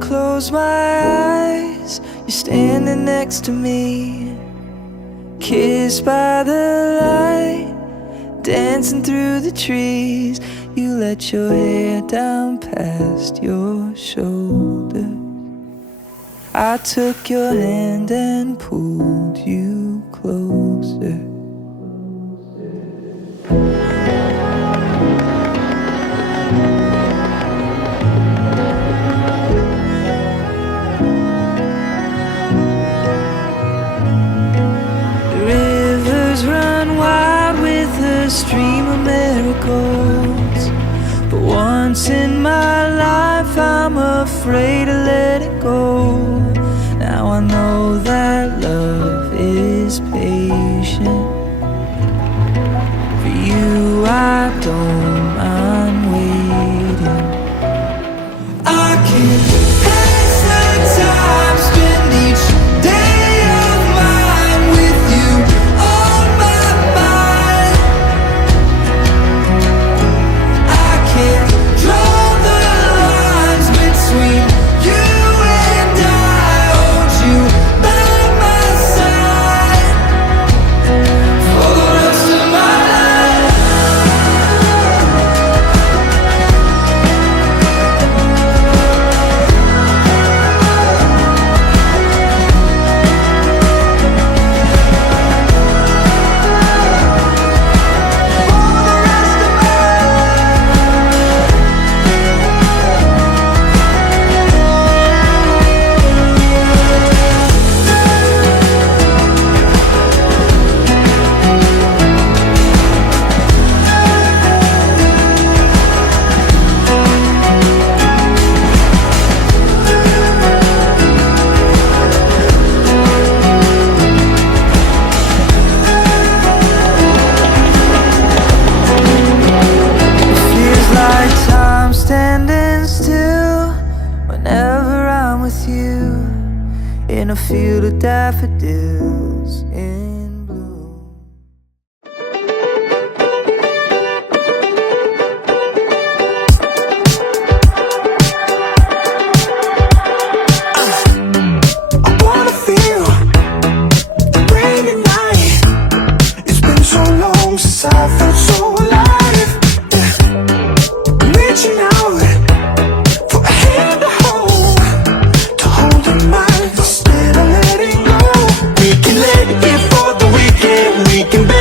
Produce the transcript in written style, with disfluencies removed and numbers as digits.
close my eyes, you're standing next to me, kissed by the light, dancing through the trees. You let your hair down past your shoulder. I took your hand and pulled you closer. The rivers run wild with a stream of miracles, but once in my life I'm afraid to let it go. Now I know that love is patient. For you I don't mind waiting. I can pace the time, spend each day of mine with you on my mind. I can draw the lines between you and I, hold you by my side for the rest of my life. Feels like time standing still whenever I'm with you, in a field of daffodils in bloom. I wanna feel the rainy night. It's been so long since I felt so alive. I'm reaching out for a hand to hold in mine instead of letting go. We can let it be for the weekend. We can.